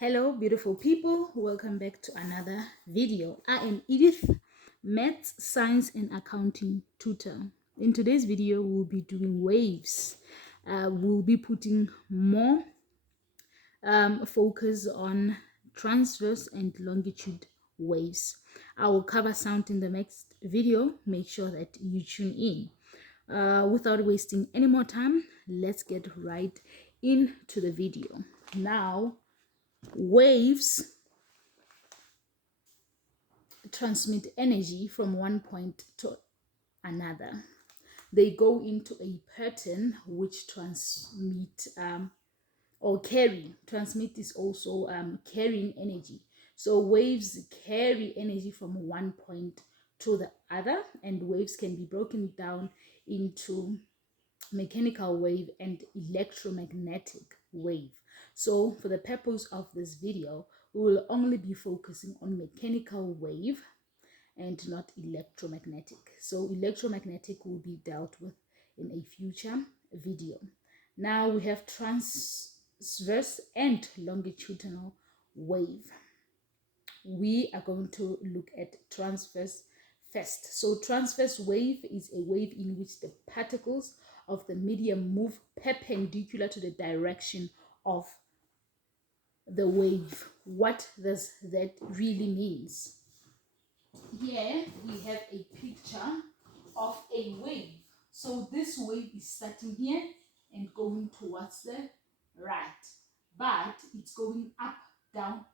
Hello beautiful people, welcome back to another video. I am Edith, maths, science and accounting tutor. In today's video we'll be doing waves. We'll be putting more focus on transverse and longitude waves. I will cover sound in the next video. Make sure that you tune in. Without wasting any more time, let's get right into the video. Now, waves transmit energy from one point to another. They go into a pattern which transmit or carry. Transmit is also carrying energy. So waves carry energy from one point to the other, and waves can be broken down into mechanical wave and electromagnetic wave. So for the purpose of this video, we will only be focusing on mechanical wave and not electromagnetic. So electromagnetic will be dealt with in a future video. Now we have transverse and longitudinal wave. We are going to look at transverse first. So transverse wave is a wave in which the particles of the medium move perpendicular to the direction of the wave. What does that really means? Here we have a picture of a wave. So this wave is starting here and going towards the right, but it's going up, down,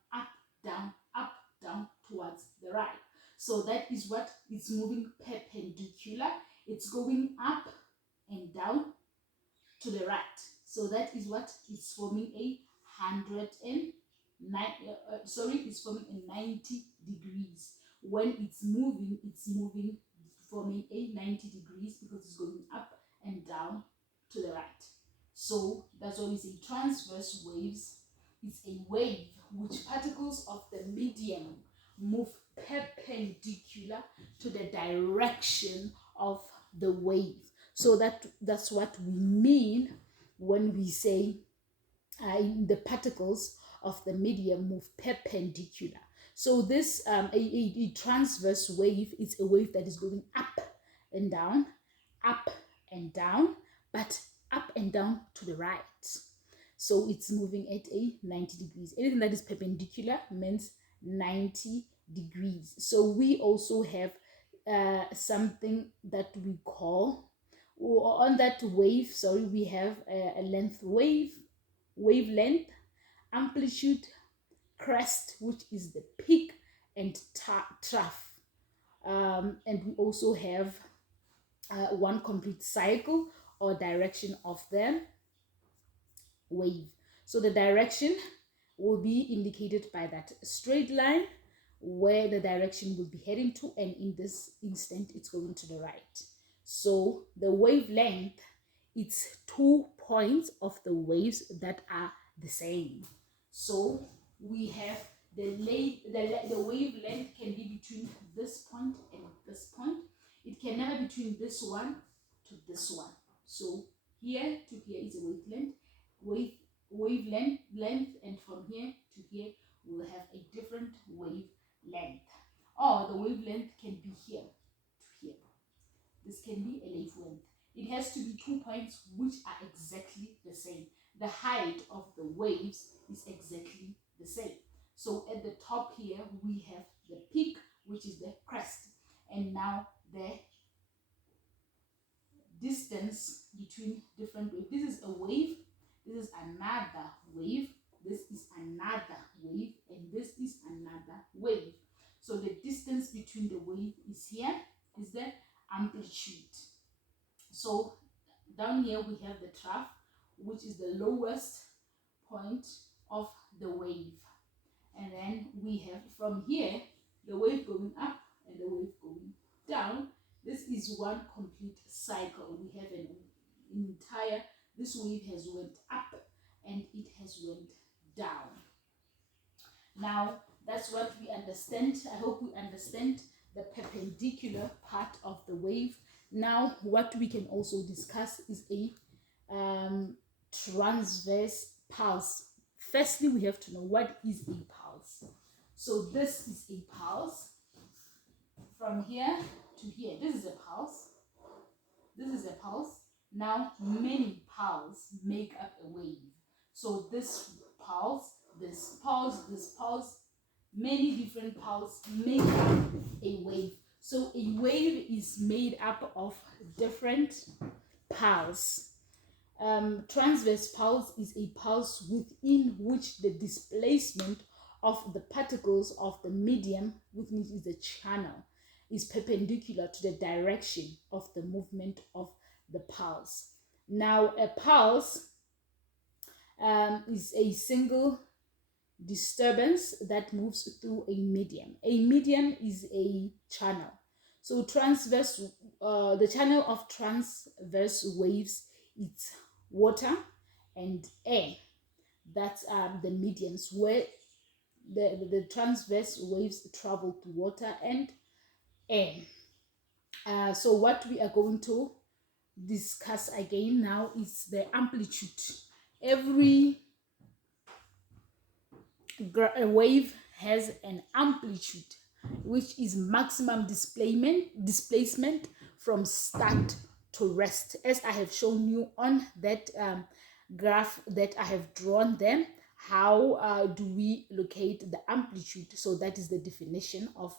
towards the right. So that is what it's moving perpendicular. It's going up and down to the right. So that is what is forming a 109. It's forming a 90 degrees. When it's moving forming a 90 degrees because it's going up and down to the right. So that's why we say transverse waves. It's a wave which particles of the medium move perpendicular to the direction of the wave. So that's what we mean when we say the particles of the medium move perpendicular. So this a transverse wave is a wave that is going up and down, but up and down to the right. So it's moving at a 90 degrees. Anything that is perpendicular means 90 degrees. So we also have something that we call, on that wave, we have a length wavelength, amplitude, crest, which is the peak, and trough. And we also have one complete cycle or direction of the wave. So the direction will be indicated by that straight line where the direction will be heading to, and in this instant it's going to the right. So the wavelength, it's 2 points of the waves that are the same. So we have the wavelength can be between this point and this point. It can never between this one to this one. So here to here is a wavelength, and from here to here we'll have a different wavelength. Or the wavelength can be here to here. This can be a wavelength. It has to be 2 points which are exactly the same. The height of the waves is exactly the same. So at the top here we have the peak, which is the crest, and now the distance between different waves. This is a wave, this is another wave, this is another wave, and this is another wave. So the distance between the wave is here, is the amplitude. So down here we have the trough, which is the lowest point of the wave. And then we have from here the wave going up and the wave going down. This is one complete cycle. We have an entire, this wave has went up and it has went down. Now that's what we understand. I hope we understand the perpendicular part of the wave. Now what we can also discuss is a transverse pulse Firstly, we have to know what is a pulse. So this is a pulse from here to here. This is a pulse. This is a pulse. Now, many pulses make up a wave. So this pulse, this pulse, this pulse, many different pulses make up a wave. So a wave is made up of different pulses. Transverse pulse is a pulse within which the displacement of the particles of the medium, which is the channel, is perpendicular to the direction of the movement of the pulse. Now, a pulse is a single disturbance that moves through a medium. A medium is a channel. So transverse, the channel of transverse waves is water and air. That's the mediums where the transverse waves travel to water and air. So what we are going to discuss again now is the amplitude. Every wave has an amplitude, which is maximum displacement from start to rest, as I have shown you on that graph that I have drawn them. How do we locate the amplitude? So that is the definition of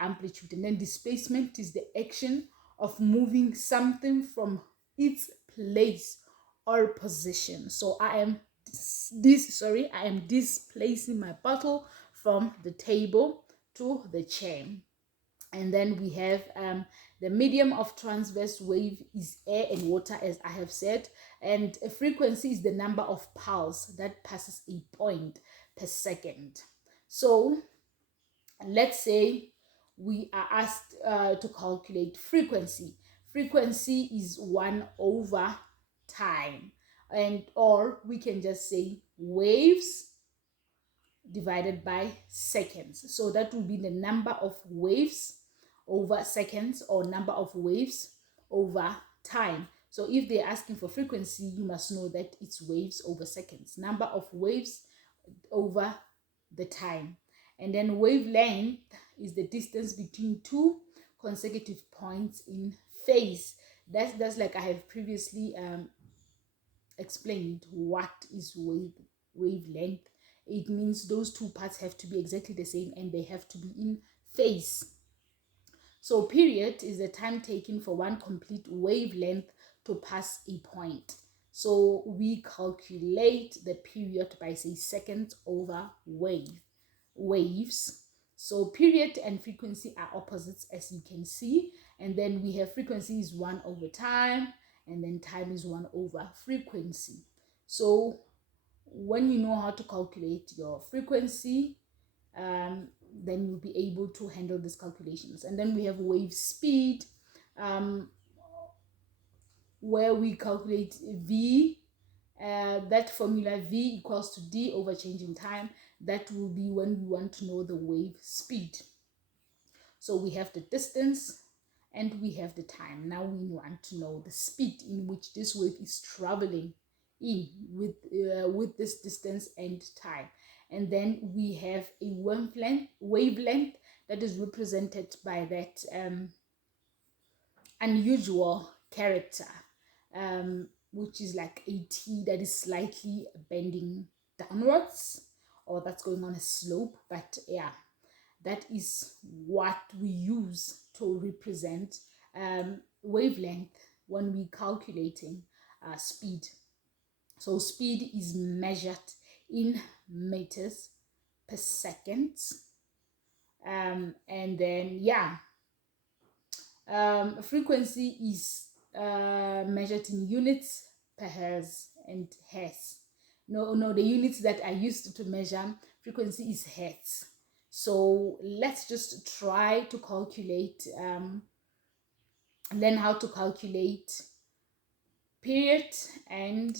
amplitude. And then displacement is the action of moving something from its place or position. So I am displacing my bottle from the table to the chair. And then we have the medium of transverse wave is air and water, as I have said, and a frequency is the number of pulse that passes a point per second. So let's say we are asked to calculate frequency. Frequency is 1 over time, and or we can just say waves divided by seconds. So that will be the number of waves over seconds, or number of waves over time. So if they're asking for frequency, you must know that it's waves over seconds, number of waves over the time. And then wavelength is the distance between two consecutive points in phase. That's like I have previously explained what is wavelength. It means those two parts have to be exactly the same and they have to be in phase. So period is the time taken for one complete wavelength to pass a point. So we calculate the period by, say, seconds over waves. So period and frequency are opposites, as you can see. And then we have frequency is 1 over time, and then time is 1 over frequency. So when you know how to calculate your frequency, then you'll be able to handle these calculations. And then we have wave speed, where we calculate V. That formula V equals to D over change in time. That will be when we want to know the wave speed. So we have the distance and we have the time. Now we want to know the speed in which this wave is traveling in with this distance and time. And then we have a wavelength that is represented by that unusual character, which is like a T that is slightly bending downwards, or that's going on a slope. But yeah, that is what we use to represent wavelength when we calculating speed. So speed is measured in meters per second. And then yeah, frequency is measured in units per hertz and hertz. No, the units that I used to measure frequency is hertz. So let's just try to calculate, learn how to calculate period and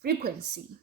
frequency.